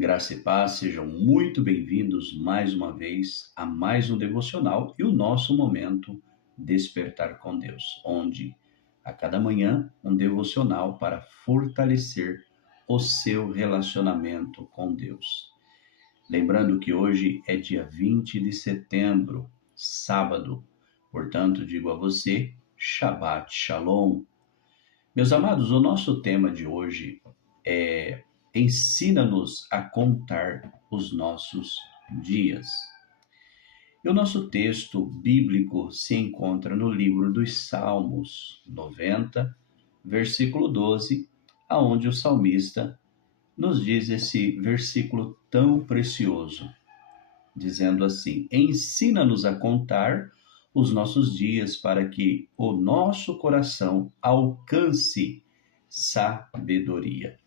Graça e paz, sejam muito bem-vindos mais uma vez a mais um devocional e o nosso momento Despertar com Deus, onde a cada manhã um devocional para fortalecer o seu relacionamento com Deus. Lembrando que hoje é dia 20 de setembro, sábado, portanto digo a você, Shabbat Shalom. Meus amados, o nosso tema de hoje é Ensina-nos a contar os nossos dias. E o nosso texto bíblico se encontra no livro dos Salmos 90, versículo 12, aonde o salmista nos diz esse versículo tão precioso, dizendo assim: Ensina-nos a contar os nossos dias para que o nosso coração alcance sabedoria.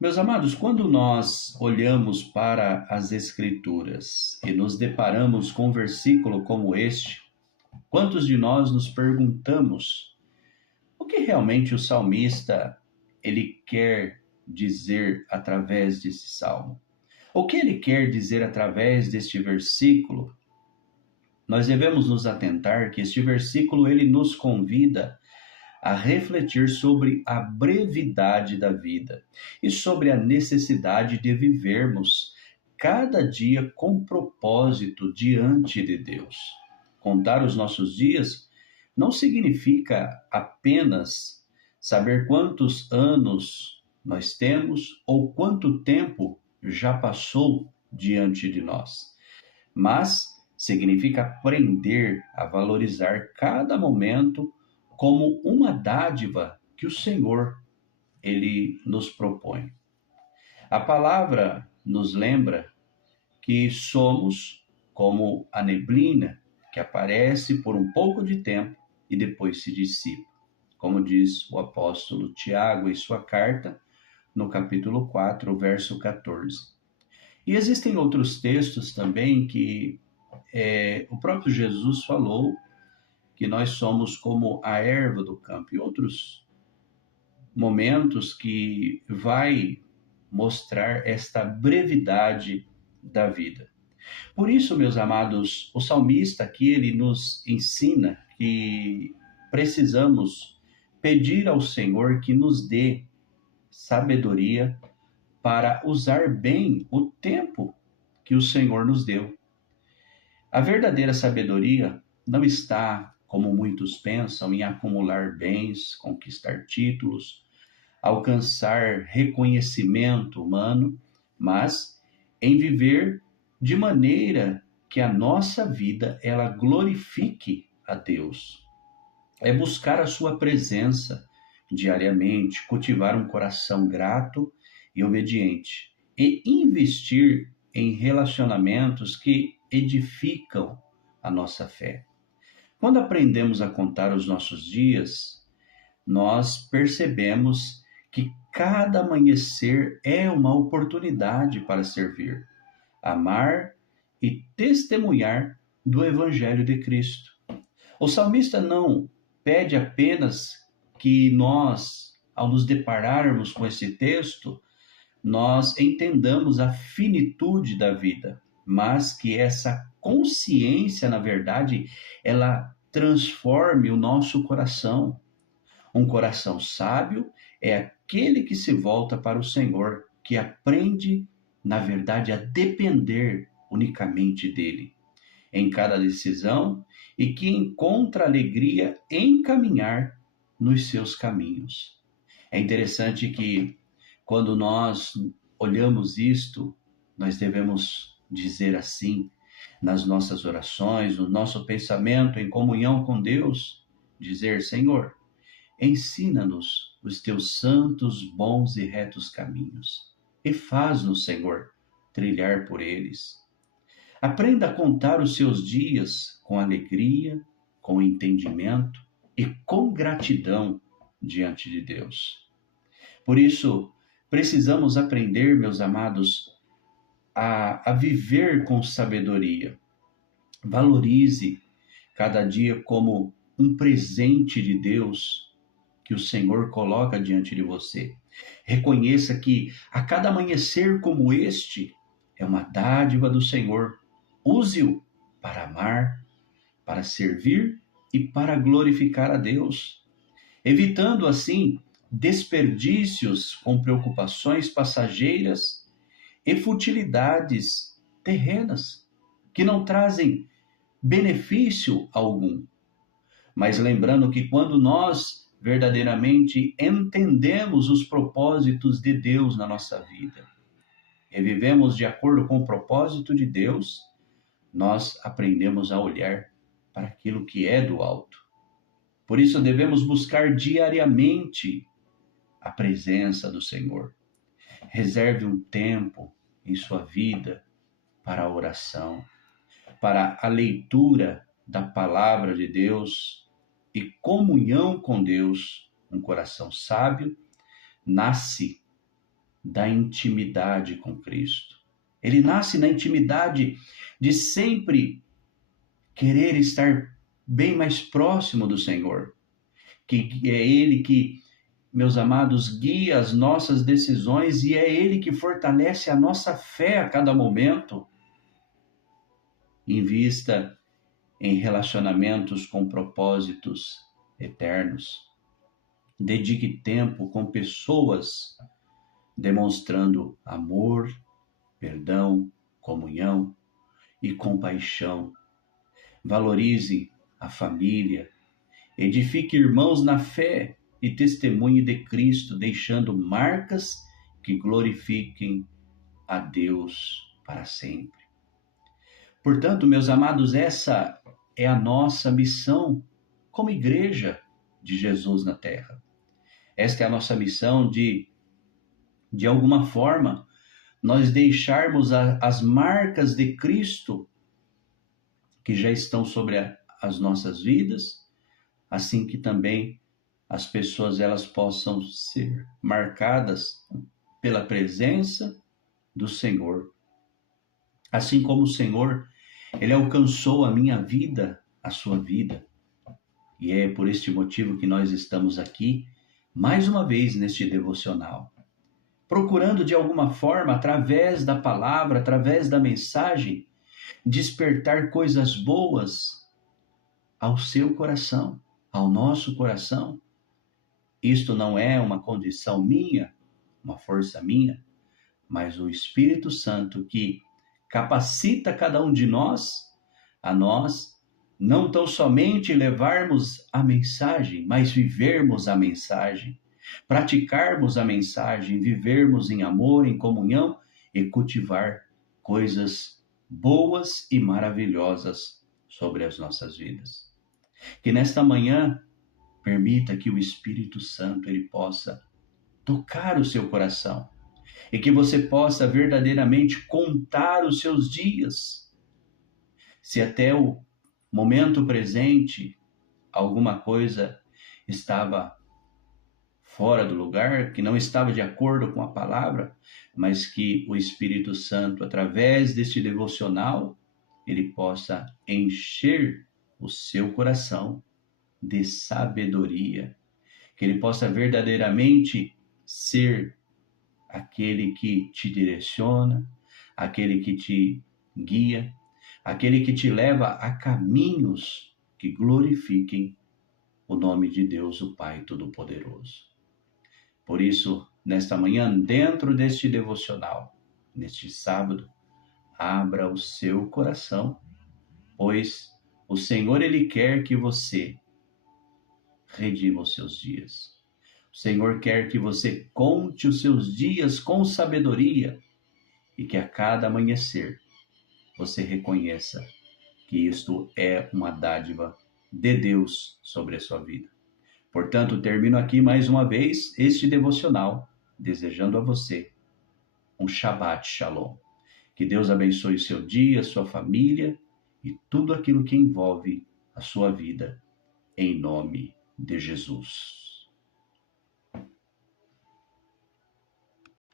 Meus amados, quando nós olhamos para as Escrituras e nos deparamos com um versículo como este, quantos de nós nos perguntamos o que realmente o salmista ele quer dizer através desse salmo? O que ele quer dizer através deste versículo? Nós devemos nos atentar que este versículo ele nos convida a refletir sobre a brevidade da vida e sobre a necessidade de vivermos cada dia com propósito diante de Deus. Contar os nossos dias não significa apenas saber quantos anos nós temos ou quanto tempo já passou diante de nós, mas significa aprender a valorizar cada momento como uma dádiva que o Senhor ele nos propõe. A palavra nos lembra que somos como a neblina que aparece por um pouco de tempo e depois se dissipa, como diz o apóstolo Tiago em sua carta, no capítulo 4, verso 14. E existem outros textos também que o próprio Jesus falou que nós somos como a erva do campo, e outros momentos que vai mostrar esta brevidade da vida. Por isso, meus amados, o salmista aqui ele nos ensina que precisamos pedir ao Senhor que nos dê sabedoria para usar bem o tempo que o Senhor nos deu. A verdadeira sabedoria não está, como muitos pensam, em acumular bens, conquistar títulos, alcançar reconhecimento humano, mas em viver de maneira que a nossa vida ela glorifique a Deus. É buscar a sua presença diariamente, cultivar um coração grato e obediente e investir em relacionamentos que edificam a nossa fé. Quando aprendemos a contar os nossos dias, nós percebemos que cada amanhecer é uma oportunidade para servir, amar e testemunhar do Evangelho de Cristo. O salmista não pede apenas que nós, ao nos depararmos com esse texto, nós entendamos a finitude da vida, mas que essa consciência, na verdade, ela transforme o nosso coração. Um coração sábio é aquele que se volta para o Senhor, que aprende, na verdade, a depender unicamente dele em cada decisão e que encontra alegria em caminhar nos seus caminhos. É interessante que quando nós olhamos isto, nós devemos dizer assim, nas nossas orações, no nosso pensamento em comunhão com Deus, dizer: Senhor, ensina-nos os teus santos, bons e retos caminhos e faz-nos, Senhor, trilhar por eles. Aprenda a contar os seus dias com alegria, com entendimento e com gratidão diante de Deus. Por isso, precisamos aprender, meus amados, a viver com sabedoria. Valorize cada dia como um presente de Deus que o Senhor coloca diante de você. Reconheça que a cada amanhecer como este é uma dádiva do Senhor. Use-o para amar, para servir e para glorificar a Deus, evitando assim desperdícios com preocupações passageiras e futilidades terrenas que não trazem benefício algum. Mas lembrando que quando nós verdadeiramente entendemos os propósitos de Deus na nossa vida e vivemos de acordo com o propósito de Deus, nós aprendemos a olhar para aquilo que é do alto. Por isso devemos buscar diariamente a presença do Senhor. Reserve um tempo em sua vida para a oração, para a leitura da palavra de Deus e comunhão com Deus. Um coração sábio nasce da intimidade com Cristo. Ele nasce na intimidade de sempre querer estar bem mais próximo do Senhor, que é Ele que, meus amados, guia as nossas decisões e é Ele que fortalece a nossa fé a cada momento. Invista em relacionamentos com propósitos eternos. Dedique tempo com pessoas demonstrando amor, perdão, comunhão e compaixão. Valorize a família, edifique irmãos na fé e testemunhe de Cristo, deixando marcas que glorifiquem a Deus para sempre. Portanto, meus amados, essa é a nossa missão como igreja de Jesus na terra. Esta é a nossa missão de alguma forma, nós deixarmos as marcas de Cristo que já estão sobre as nossas vidas, assim que também as pessoas elas possam ser marcadas pela presença do Senhor. Assim como o Senhor, Ele alcançou a minha vida, a sua vida. E é por este motivo que nós estamos aqui, mais uma vez neste devocional, procurando de alguma forma, através da palavra, através da mensagem, despertar coisas boas ao seu coração, ao nosso coração. Isto não é uma condição minha, uma força minha, mas o Espírito Santo que capacita cada um de nós, a nós, não tão somente levarmos a mensagem, mas vivermos a mensagem, praticarmos a mensagem, vivermos em amor, em comunhão e cultivar coisas boas e maravilhosas sobre as nossas vidas. Que nesta manhã, permita que o Espírito Santo ele possa tocar o seu coração e que você possa verdadeiramente contar os seus dias. Se até o momento presente alguma coisa estava fora do lugar, que não estava de acordo com a palavra, mas que o Espírito Santo, através deste devocional, ele possa encher o seu coração de sabedoria, que ele possa verdadeiramente ser aquele que te direciona, aquele que te guia, aquele que te leva a caminhos que glorifiquem o nome de Deus, o Pai Todo-Poderoso. Por isso, nesta manhã, dentro deste devocional, neste sábado, abra o seu coração, pois o Senhor, Ele quer que você redima os seus dias. O Senhor quer que você conte os seus dias com sabedoria e que a cada amanhecer você reconheça que isto é uma dádiva de Deus sobre a sua vida. Portanto, termino aqui mais uma vez este devocional, desejando a você um Shabbat Shalom. Que Deus abençoe o seu dia, sua família e tudo aquilo que envolve a sua vida, em nome de Jesus.